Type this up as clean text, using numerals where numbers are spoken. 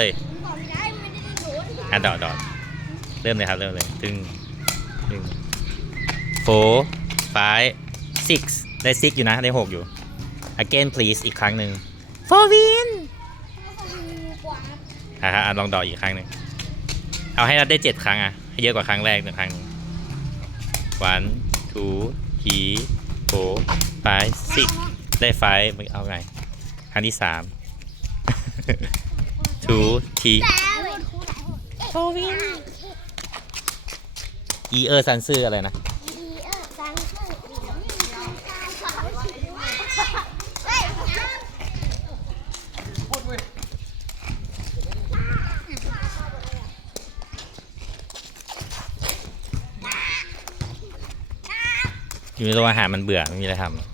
เลยดอดเริ่มเลยครับเริ่มเลยตึง4 5 6ได้6อยู่นะได้6อยู่ again please อีกครั้งหนึ่ง4 win ลองดออีกครั้งหนึ่งเอาให้เราได้7ครั้งให้เยอะกว่าครั้งแรก1ครั้ง 1 2 3 4 5 6ได้5มึงเอาไงครั้งที่3 2 3 4 win ซันซื่ออะไรนะอยู่ในโรงอาหารมันเบื่อไม่มีอะไรทำ